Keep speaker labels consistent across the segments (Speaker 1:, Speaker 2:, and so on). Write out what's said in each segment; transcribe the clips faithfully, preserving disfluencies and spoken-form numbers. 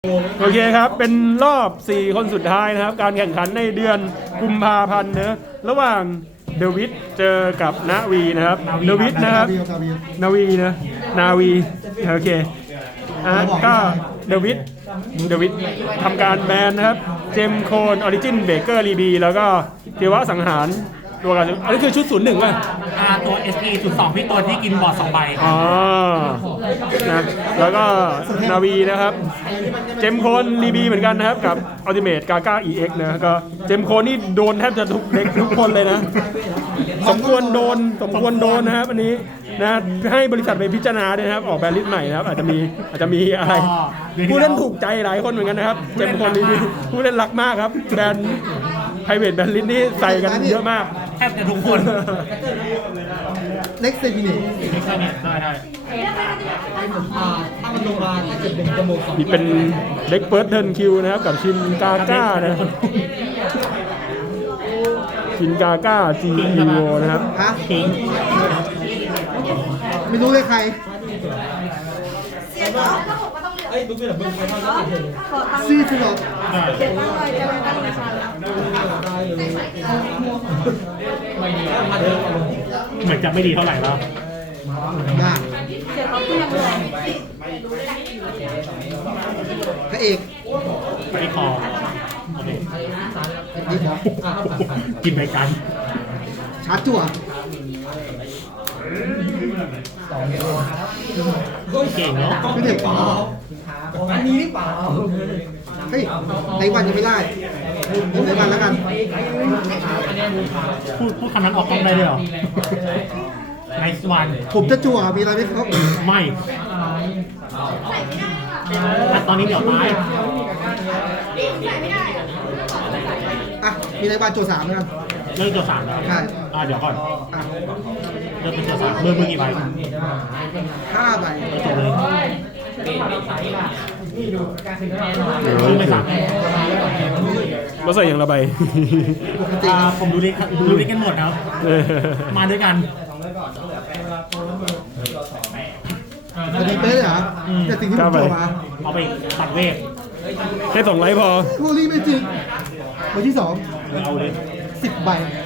Speaker 1: โอเคครับเป็นรอบสี่คนสุดท้ายนะครับการแข่งขันในเดือนกุมภาพันธ์นะระหว่างเดวิดเจอกับนาวีนะครับเดวิดนะครับนาวีนะนาวีโอเคอ่ะก็เดวิดเดวิดทำการแบนนะครับเจมโคนออริจินเบเกอร์รีบีแล้วก็เทวะสังหารตัวกันอันนี้คือชุดศูนย์หนึ่งป่ะ
Speaker 2: อ่าตัว เอส พี ศูนย์สองพี่ตัวที่กินบอร์ดสองใบ
Speaker 1: อ๋อนะแล้วก็นาวีนะครับเจมโคนรีบีเหมือนกันนะครับกับอัลติเมทกาก้า อี เอ็กซ์ นะก็เจมโคนนี่โดนแทบจะทุกเด็กทุกคนเลยนะสมควรโดนสมควรโดนนะครับอันนี้นะให้บริษัทไปพิจารณาด้วยนะครับออกแบรนด์ลิสต์ใหม่นะครับอาจจะมีอาจจะมีอะไรผู้เล่นถูกใจหลายคนเหมือนกันนะครับเจมโคนรีบีผู้เล่นรักมากครับแบรนด์ไพรเวทแบรนด์ลิสต์นี่ใส่กันเยอะมาก
Speaker 2: แทบจะทุกคน
Speaker 3: เล็กเซมิเนต
Speaker 2: เล็กเซมิเนตได้ได้
Speaker 3: ถ้ามันลงมาถ้าเกิดเป็นจมูกสอง
Speaker 1: นี่เป็นเล็กเฟิร์สเทิร์นคิวนะครับกับชินกาก้านะชินกาก้าจีอีโวนะครับ
Speaker 3: ฮะทิ้งไม่รู้เลยใครเอ้ยดูเป็นแบบมึงไปทำแล้วติดเลยซีฟิลล์เก็บตั้งเลยจะไปตั้งในชาแล้ว
Speaker 2: เหมือนจะไม่ดีเท่าไหร่แล้ว
Speaker 3: ได้พระเอก
Speaker 2: ไปที่คอโอเคกินไปกัน
Speaker 3: ชาร์จจั่ว
Speaker 2: เก่งเนาะ
Speaker 3: ไม่เด็กป่าอันนี้หรือเปล่าเฮ้ยในวันยังไม่ได้ในวันแล้วกัน
Speaker 2: พูดพูดคำนั้นออกกล้องได้เลยเหรอในวัน
Speaker 3: ผมจะจั่วมีอะไรไหมครับ
Speaker 2: ไม่ตอนนี้เดี๋ยวตาย
Speaker 3: อ่ะมีในวันจั่วสามแล้วกัน
Speaker 2: เริ่มจั่วสามแล้ว
Speaker 3: ใช่
Speaker 2: อ่าเดี๋ยวก่อนเริ่มเป็นจั่วสามมือมือกี่ใบ
Speaker 3: ห้าใบ
Speaker 2: จบเลย
Speaker 1: มาใส่อย่างละใบ
Speaker 2: ผมดูดิดูดิกันหมดครับมาด้วยกัน
Speaker 3: พอดีเป๊ะเลยเหรอแต่สิ่งที่ผมโจมา
Speaker 2: เอาไปตัดเวฟ
Speaker 1: แค่สองไลท์พอ
Speaker 3: โฮลี่เมจิกใบที่สอง
Speaker 2: เอาเลย
Speaker 3: สิบใบ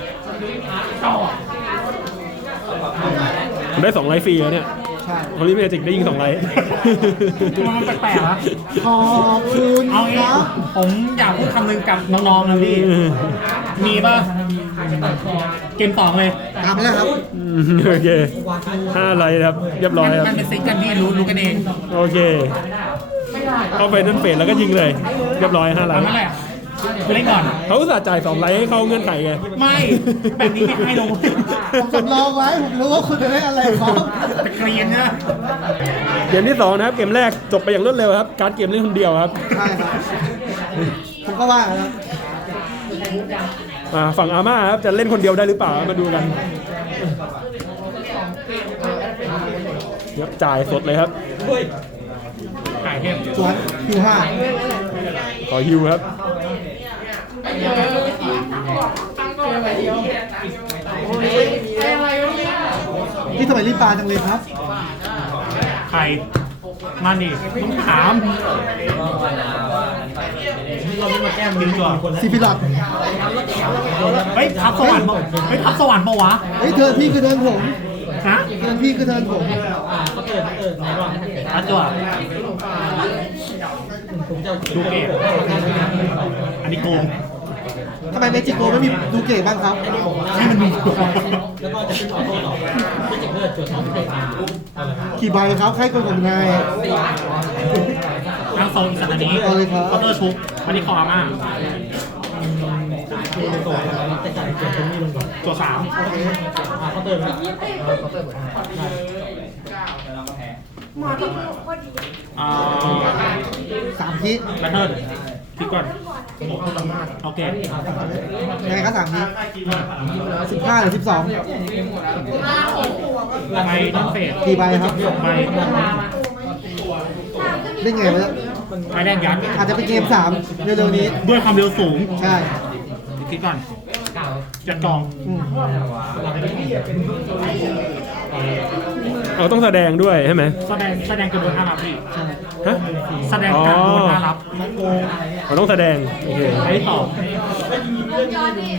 Speaker 1: ผมได้สองไลท์ฟรีแล้วเนี่ยโฮลี่เมจิกได้ยิงสองไลท์
Speaker 2: มันแปลกๆนะ
Speaker 3: ขอบคุณ
Speaker 2: เอาเองผมอยากพูดคำหนึ่งกับน้องๆนะพี่มีป่ะเกมสองเลย
Speaker 3: ตามไปแล้วครับ
Speaker 1: โอเคห้าไลท์ครับเรียบร้อยครับ
Speaker 2: มันเป็นซิงกันพี่รู้รู้กันเอง
Speaker 1: โอเคเข้าไปนั่นเฟดแล้วก็ยิงเลยเรียบร้อยห้าไลท์
Speaker 2: ไปเล่นก่อน
Speaker 1: เขาอุตส่าห์จ่ายสองไลท์ให้เข้าเงื่อนไขไง
Speaker 2: ไม่แบบนี้ไม่ให้ลง
Speaker 3: ผมสำรองไว้ผมรู้ว่าคุณจะได้อะไรครับ
Speaker 2: ตะเกรียนนะ
Speaker 1: เกมที่สองนะครับเกมแรกจบไปอย่างรวดเร็วครับการเกมเล่นคนเดียวครับ
Speaker 3: ใช่ครับผมก็ว่าครับ
Speaker 1: ฝั่งอาม่าครับจะเล่นคนเดียวได้หรือเปล่ามาดูกันยับจ่ายสดเลยครับ
Speaker 2: ถ่ายเทพ
Speaker 3: สวนคิวห้า
Speaker 1: ขอฮิวครับ
Speaker 3: ที่ทำไมรีบปาจังเลยครับ
Speaker 2: ใครมาดิต้องถามเราไม่มาแก้มือก่อน
Speaker 3: ซีฟิลัด
Speaker 2: เฮ้ยทับสวรรค์เฮ้ยทับสวรรค์ปะวะ
Speaker 3: เฮ้ยเธอพี่คือเธอผม
Speaker 2: ฮะ
Speaker 3: เธอพี่คือเธอผม
Speaker 2: ทับจั่วดูเกตอันนี้โกง
Speaker 3: ทำไมเมจิโกไม่มีดูเกตบ้างครับ
Speaker 2: ให้มันมี
Speaker 3: แล้วก็จะขึ้นออโต้ต่อไม่จิกเลือดจุดสองเทปกี่ใบครับใครคนผมไง
Speaker 2: ทางโซนอีสันนี้เคาน์เตอร์ชุบอันนี้คออาม่าตัวสามเคาน์เตอร์เคาน์เตอร์
Speaker 4: มาที่พอดี
Speaker 2: อ่า
Speaker 3: สามที
Speaker 2: แบทเทิลคิดก่อนโอเค
Speaker 3: ยังไงครับสามทีสิบห้าหรือสิบสอง
Speaker 2: ใบต้องเฟส
Speaker 3: กี่ใบครับ
Speaker 2: ใบ
Speaker 3: ได้ไงวะ
Speaker 2: ใบแรกยัด
Speaker 3: อาจจะเป็นเกมสามเร็วๆนี้
Speaker 2: ด้วยความเร็วสูง
Speaker 3: ใช่
Speaker 2: คิดก่อนจัดกอง
Speaker 1: เอาต้องแสดงด้วยใช่ไหม
Speaker 2: แสดงแสดงกระโดดห้ารับพี่
Speaker 1: ฮะ
Speaker 2: แสดงการโดนห้ารับ
Speaker 1: เราต้องแสดงโอเค
Speaker 2: ไอ้ตอบ
Speaker 4: ย้อนนี่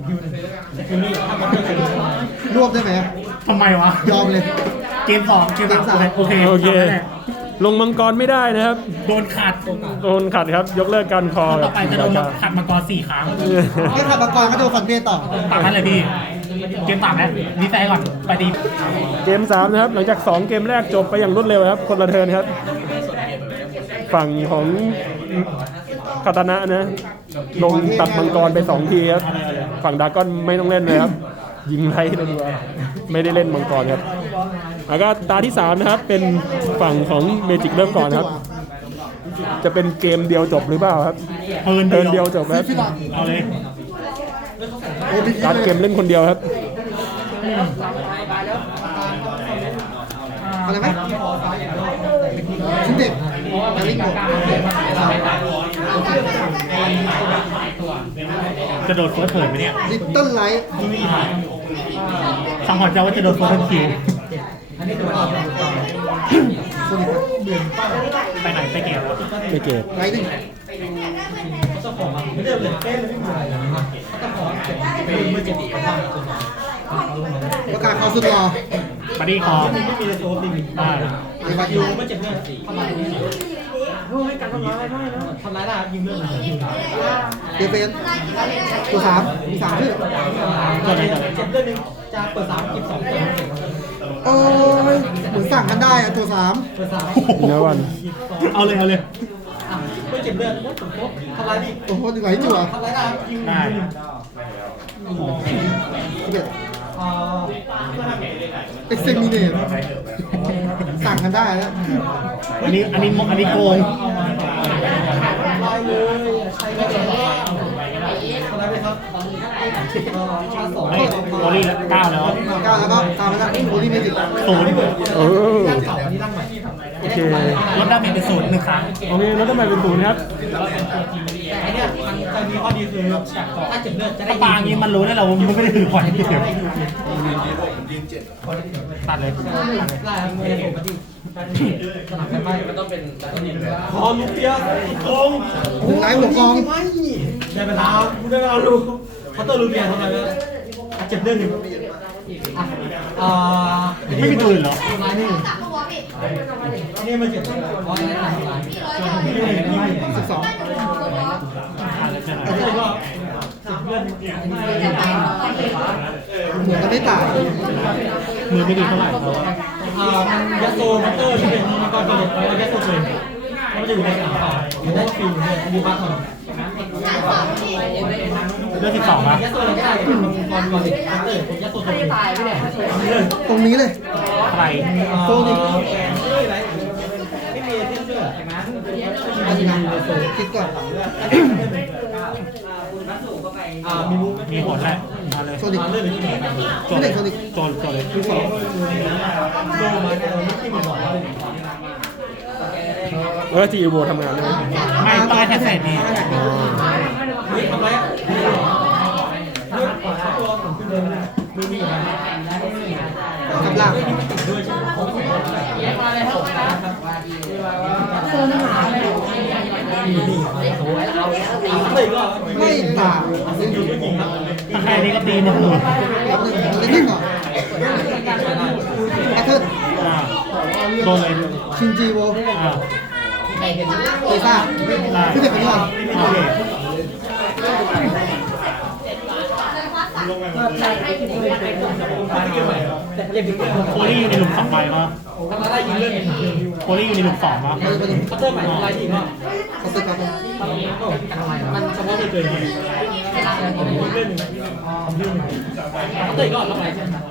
Speaker 3: รวบได้ไหม
Speaker 2: ทำไมวะ
Speaker 3: ยอมเลย
Speaker 2: เกมสองเกมสามโอเค
Speaker 1: โอเค
Speaker 2: าแน่
Speaker 1: ลงมังกรไม่ได้นะครับ
Speaker 2: โดนขาด
Speaker 1: โดนขัดครับ ยกเลิกการคอ
Speaker 2: ต่อไปจะโดนขัดมังกรสี่ครั้ง
Speaker 3: แค่ขับมากรก็โดนฟันเบต่อ
Speaker 2: ตามนั้นเลยพี่ เกมสามแล้วดีใจก่อนไปดี
Speaker 1: เกมสามนะครับ หลังจากสองเกมแรกจบไปอย่างรวดเร็วครับ คนละเทิร์นครับ ฝั่งของคาตานะนะ ลงตัดมังกรไปสองทีครับ ฝั่งดราก้อนไม่ต้องเล่นเลยครับ ยิงไรเลยดีกว่าไม่ได้เล่นมังกรครับ แล้วก็ตาที่สามนะครับ เป็นฝั่งของเมจิกเริ่มก่อนครับ จะเป็นเกมเดียวจบหรือเปล่าครับ
Speaker 2: เทิร์น
Speaker 1: เทิร์นเดียวจบครับ
Speaker 2: เอาเลย
Speaker 3: โอ้ดี
Speaker 1: การดเกมเล่นคนเดียวครับ
Speaker 3: อะไรไหมชิ้นเด็กนาฬิกา
Speaker 2: จะโดนเฟิร์สเทิร์นไหมเนี่ย
Speaker 3: ลิตเติ้ลไลท์
Speaker 2: สังหรณ์ใจว่าจะโดนเฟิร์สคิว
Speaker 3: โซนิก
Speaker 2: ไปไหนไปเกี่ยวแล้ว
Speaker 1: ไม่เกต
Speaker 3: ไลท์หนึ่งประกาศเขาสุดรอ
Speaker 2: บัดดี้คอได้
Speaker 3: ไอ้บาคิวเดฟเฟนตัวสามมีสามชื่อ
Speaker 2: ตัวไหนตัวไหน
Speaker 3: โอ้ยเหมือนสั่งกันได้อะตัวสาม
Speaker 1: เนื้อวัน
Speaker 2: เอาเลยเอาเลย
Speaker 3: ตัวโคตรไหลจั่ว
Speaker 2: ได้
Speaker 3: สิบเอ็ดเอ็กเซมิเนตสั่งกันได้แล้ว
Speaker 2: อันนี้อันนี้อันนี้โกงเฮ้ยโอลี่เก้าแล้ว
Speaker 3: เก้าแล้วก็ตามมาแล้วโอลิเมจิก
Speaker 2: ศูนย์
Speaker 1: เออโอเค
Speaker 2: ลดดาเมจเป็นศูนย์หนึ่งครั้ง
Speaker 1: โอเคแล้วทำไมเป็นศูนย์ครับ
Speaker 2: ถ้าปาอย่างนี้มันรู้ได้เรามันไม่ได้ถือผ่อนเดียวตัดเลย
Speaker 3: หนึ่งไลท์หัวกอง
Speaker 5: ได้เวลาคุณได้เวลาลูกเขาน์เตอร์ลูเบียทำไมวะเจ็บเรื่องหนึ่งอ่า
Speaker 2: ไม่มีตัวอื่นเหรอ
Speaker 5: ลายนี่
Speaker 4: จับตัวปิด
Speaker 5: นี่มันเจ็บเพราะอะไรลายลาย
Speaker 3: สิบสอง
Speaker 5: แล้วก็เจ็บเรื่อง
Speaker 3: เหมือนกันไม่ต่าง
Speaker 2: มือไม่ดีเท่าไหร่
Speaker 5: อ่ามันยัสโซมอนเตอร์ที่เป็นมังกรกระโดดแล้วยัสโซเลยมันจะอยู่ในสนามอยู่ได้ฟิลเนี่ยอันนี้บ้าคน
Speaker 2: เรื่องที่สองนะ
Speaker 5: ยัสโซเลยก็ได้เป็นมังกรกระโดดมังเตอร์ผมยัสโซเลยตายไปเนี่ย
Speaker 3: ตรงนี้เลย
Speaker 2: ใคร
Speaker 3: โซนิก
Speaker 5: ไม่มีเสื้อเสื้อ
Speaker 3: อันนี้คิดก่อน
Speaker 5: อ่ามีมุ้ง
Speaker 2: มีผลแหละมาเลย
Speaker 3: โซนิก
Speaker 5: เรื่องหนึ่ง
Speaker 2: โจนโจนโจนเลย
Speaker 3: ที่สอง
Speaker 5: โดมาเออไม่ที่มีหมอน
Speaker 1: เออจีโบทำงานเลย
Speaker 2: ไม่ต้องให้แท็กเสร็จนี่
Speaker 5: นี่ทำไรเรื่องขวาตัวผมขึ้นเลยมือมีอยู่นะ
Speaker 3: กำลัง
Speaker 5: ด้วยใช่ไหมผมไม่ก็
Speaker 3: ไม่ต่าง
Speaker 5: อยู่ไม่จริงครับ
Speaker 2: ถ้าใครนี่ก็ตีหนึ่งหมื่น
Speaker 3: รับหนึ่งเล่นที่ก่อนแอทเทิร์น
Speaker 2: อ่าโดนเลย
Speaker 3: ชินจิโว
Speaker 2: อ่า
Speaker 3: เอซ่าที่เด็กเป็นยัง
Speaker 2: โอเค
Speaker 5: แต่เรียกบิ๊กเกอร์
Speaker 2: โคลี่อยู่ในหลุมสองใบมั้ง
Speaker 5: ทำอะไรยิงเรื่องหนึ่ง
Speaker 2: โคลี่อยู่ในหลุมสองมั้ง
Speaker 3: มาเลยมาเลย
Speaker 5: คัตเตอร์ใหม่อะไรที่ก็
Speaker 3: เขาตึกครับ
Speaker 5: มันเฉพาะเลยเกินเรื่องหนึ่งคัตเตอร์ก็ทำไรใช่ไหม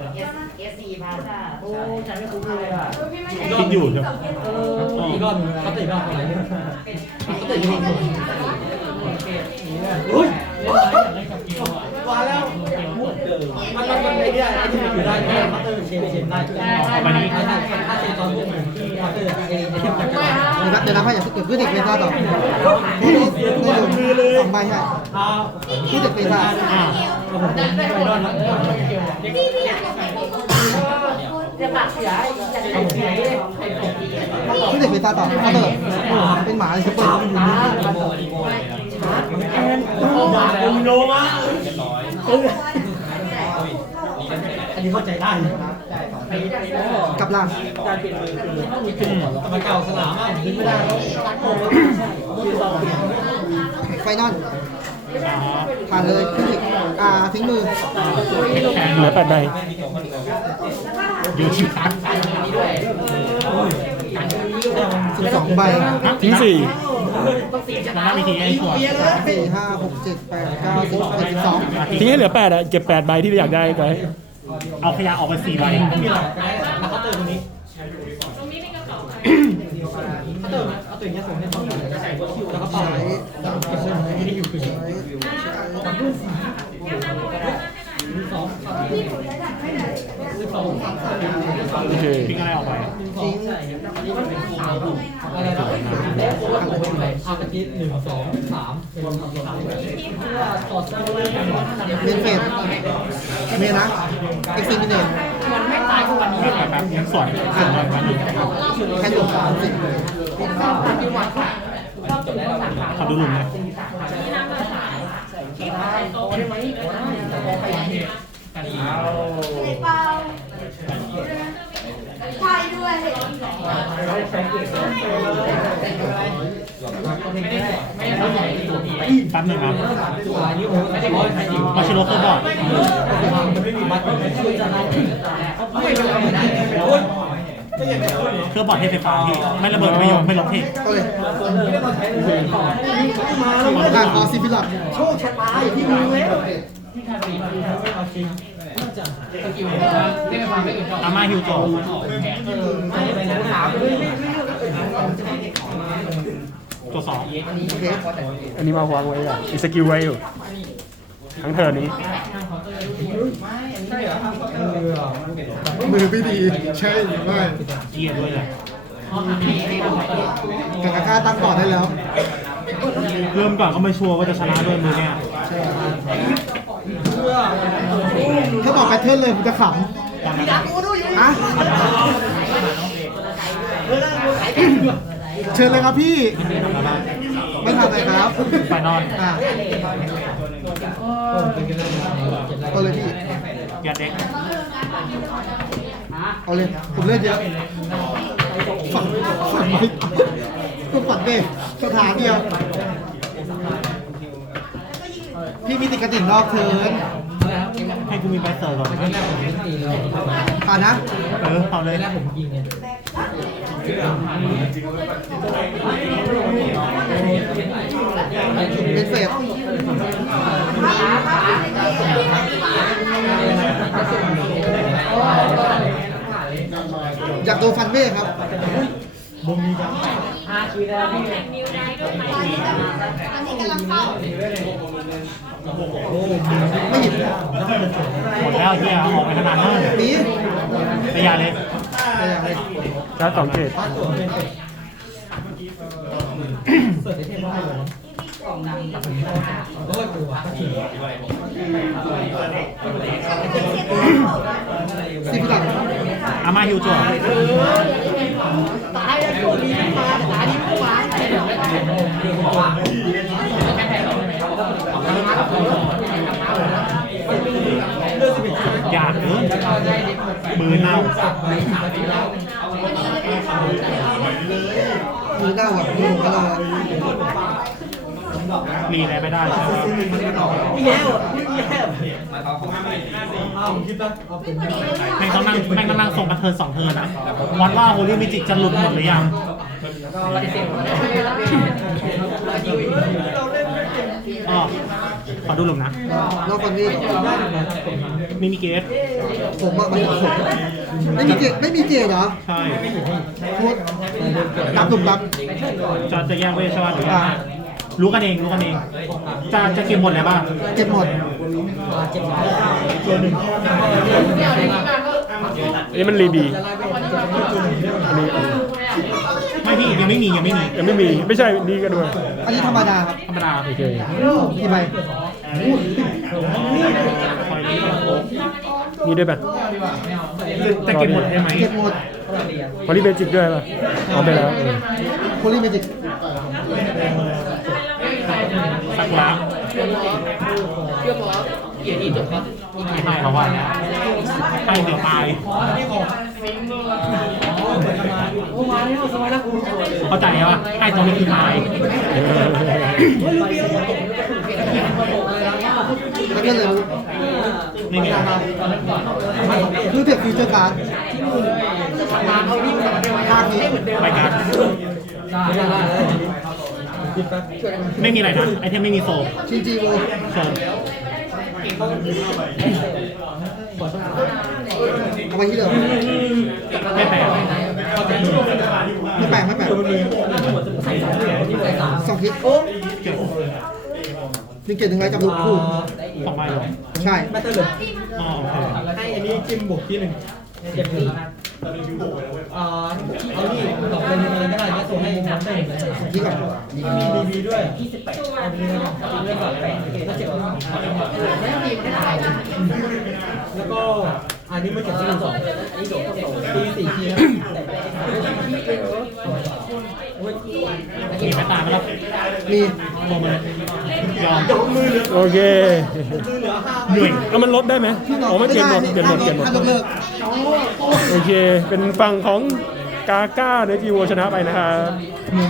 Speaker 2: คิดอยู่ใช่ไหม
Speaker 5: อีกรอบคัตเตอร์ก็อะไรคัตเตอร์ยิงเฮ้ยมาแล้วมันมันมันไอ้เนี่ยไอ้ที่มันอยู่ได้คัตเตอร์เชนเชนได้ไปนี้ถ้าถ้าเชนตอนที่คัตเตอร์ไอ้ที่มันจะ
Speaker 3: เดี๋ยวนับเดี๋ยวนับให้อย่าเกิดขึ้นเด็กเมซ่าต่อได้ลงสองใบให้
Speaker 5: อ่า
Speaker 3: ที่เด็กเมซ่า
Speaker 2: อ่า
Speaker 5: ผมไปนอนแล้ว
Speaker 3: เ
Speaker 5: จะปากเสียจะเสียเลย
Speaker 3: ที่เด็กเป็นตาต่อเขาเลยเป็นหมาเลยซุปเปอร์
Speaker 5: มึงโลมาอันนี้เข้าใจได้
Speaker 3: กับล่าง
Speaker 5: การเปลี่ยนมือคือต้องมีจุดมาเก่าสนามอ่ะยิงไม่ได้แล้ว
Speaker 3: ไฟนอลผ่านเลยขึ้นอีกอ่าทิ้งมือ
Speaker 1: เหลือแปดใบ
Speaker 2: อยู่ที่ตัน
Speaker 3: สิบสองใบ
Speaker 1: ทิ้งสี่
Speaker 2: มันน่ามีทีไอ้ชัวร์
Speaker 3: สามสี่ห้าหกเจ็ดแปดเก้าสิบเอ็ดสิบสอง
Speaker 1: ทิ้งให้เหลือแปดอะเก็บแปดใบที่อยากได้ไป
Speaker 2: เอาขยะออกไปสี่ใบ
Speaker 5: มีหลักแล้วเขาเติมตรงนี้เขาเติมเอาตัวนี้ส่งให้เขาใส่หัวคิวแล้วก็เป่า
Speaker 3: ใช้สามใช้
Speaker 5: สองสอง
Speaker 1: โอเค
Speaker 2: ทิ้งอะไรออกไป
Speaker 3: ทิ้ง
Speaker 5: อะไรนะเอากระติบหนึ่งสองสามเป็นสามต่อเส้น
Speaker 3: เมนเฟสเมนนะเอ็กซิมิเนต
Speaker 2: แป๊บแป๊บๆส่วนส่วนอะไรบ้าง
Speaker 3: แค่หนึ่งสามสิบ
Speaker 2: ขอดูหลุมเลย
Speaker 4: เปล่าใช่ด้วย
Speaker 2: แป๊บหนึงครับมาชิโร่เคอร์บอร์ดเคอร์บอร์ดเทปไฟฟ้าพี่ไม่ระเบิดไม่ยกไม่ลบเทป
Speaker 3: ก็เลยอ่าคอซิฟิลับ
Speaker 5: โชคชะตาอยู่ที่มือแล้ว
Speaker 2: อาม่าฮิวโจ
Speaker 5: ไม่ไปนะถามเลยไม่ไม่
Speaker 2: ตัวสอง
Speaker 3: โอเค
Speaker 1: อันนี้มาวางไว้อะมีสกิลไว้อยู่ ทั้งเทิร์นนี้
Speaker 3: มือไม่ดีใช่หรือไม่
Speaker 2: เกียร์ด้วยเลย
Speaker 3: แต่กาค่าตั้งก่อนได้แล้ว
Speaker 2: เริ่มก่อนก็ไม่ชัวร์ว่าจะชนะด้วยมือเนี่ย
Speaker 3: ถ้าบอกแพทเทิร์นเลยผมจะขำอะเชิญเลยครับพี่ ไม่ทำอะไรครับ
Speaker 2: ไฟนอล
Speaker 3: อ่าเอาเลยพี่
Speaker 2: ยัดเด็ก
Speaker 3: เอาเลย ผมเล่นเยอะ ฝังฝังไม่ก็ฝังเด็สถานเดียว พี่มีติดกระดิ่งนอกเทิร์น
Speaker 2: ให้กูมีใบเสิร์ฟก่อน
Speaker 3: ผ่านนะ
Speaker 2: เออเอาเลย
Speaker 3: เป็นเฟสอยากโดนฟันเบ้ครับ
Speaker 5: ห้าชีวิตแล้วพี่
Speaker 4: อันนี้กำลังเข้า
Speaker 3: ไม่หยิบ
Speaker 2: หมดแล้วเฮียออกไปขนาดนั้น
Speaker 3: นี้
Speaker 2: ระยะเลย
Speaker 3: อะไรอย่างไร
Speaker 1: การ์ดสองเกต
Speaker 5: เปิดได้เท่มากเลยกล่องนำกับผมโอ้ยกูว่า
Speaker 3: สิบหลัง
Speaker 2: อาม่าฮิวโจ
Speaker 5: ตายแล้วโชคดีมาแต่ตายดีไม่มาเดี๋ยวไม่ตายเดี๋ยวบอกว่า
Speaker 2: อยากเออมือเน่า
Speaker 3: มือหน้าแบบมือก็เลย
Speaker 2: รีอะไรไม่ได้
Speaker 5: พี่แย่พี่แย่เอาคิดนะเอาเป็น
Speaker 2: แม่งต้องนั่งแม่งต้องนั่งส่งกันเทิร์นสองเทิร์นอ่ะวัดว่าโฮลี่มิจิกจะหลุดหมดหรือยังอ๋อขอดูหลุมนะ
Speaker 3: นอกคนนี้
Speaker 2: มีมีเกส
Speaker 3: ผมอะมันผมไม่มีเจไม่มีเจเหรอ
Speaker 2: ใช่
Speaker 3: โคตรดับดุมดับ
Speaker 2: จะจะแยกเวชใช่ไหมหรือว่ารู้กันเองรู้กันเอง จะจะเก็บหมดเลยป่ะ
Speaker 3: เก็บหมด
Speaker 2: ตัวหนึ่ง
Speaker 1: อันนี้มันรีบี อันนี้
Speaker 2: ไม่พี่ยังไม่มียังไม่มี
Speaker 1: ยังไม่มี ไม่ใช่นี่ก็ด้วย
Speaker 3: อันนี้ธรรมดาครับ
Speaker 2: ธรรมดา
Speaker 1: โอเค
Speaker 3: กี่ใบ
Speaker 2: คอยนี้
Speaker 1: นี่ด้วยป่ะ
Speaker 2: จะเก็บหมดใช่ไหม
Speaker 3: เก็บหมด
Speaker 1: พอลิเบจิกด้วยป่ะเอาไปแล้วเออ
Speaker 3: โพลีเมจิก
Speaker 2: สักล้างไม่เพราะว่าให้เดี๋ยวตายเข้าใจว่าให้ตรงนี้คือตาย
Speaker 3: แล้วก็เลย
Speaker 2: นี่ไง
Speaker 3: คือเทคฟิวเจอร์การ์ดภาคนี้
Speaker 2: รายการไม่มีอะไรนะไอเทมไม่มีโซ
Speaker 3: ชินจิโร่
Speaker 2: โซ
Speaker 3: เอาไปที่เดิม
Speaker 2: ไม่แปลก
Speaker 3: ไม่แปลกไม่แปลกสองทิศหนึ่งเกตหนึ่งไรกับลูกคู่
Speaker 2: สองใบหรอ
Speaker 3: ใช่
Speaker 5: ไม่เตอร์เลย
Speaker 2: อ๋อโอเค
Speaker 5: ให้อันนี้จิ้มบวกที่หนึ่งเจ็บที่อ่าเอานี่ตอบเป็นอะไรก็ได้เนี่ยส่งให้น้ำได้
Speaker 3: ที่ก่อน
Speaker 5: มีดีบีด้วยที่สิบแปดเอาไปเลยเรื่องก่อนแปดก็เจ็บแล้วก็อันนี้มันเจ็บที่สองอันนี้โดดเข้าสองตีสี่ทีนะ
Speaker 2: มีไม่ตายไหมล่ะ
Speaker 3: มี
Speaker 2: โซมาเลยยอม
Speaker 1: โอเค
Speaker 2: เหนื่อย
Speaker 1: แล้วมันลดได้ไหมโอ้ไม่เปลี่ยนหมดเปลี่ยนหมดเปลี่ยนหมด
Speaker 3: ถ้ายกเลิก
Speaker 1: โอเค เป็นฝั่งของกาก้าเดจิโวชนะไปนะครับ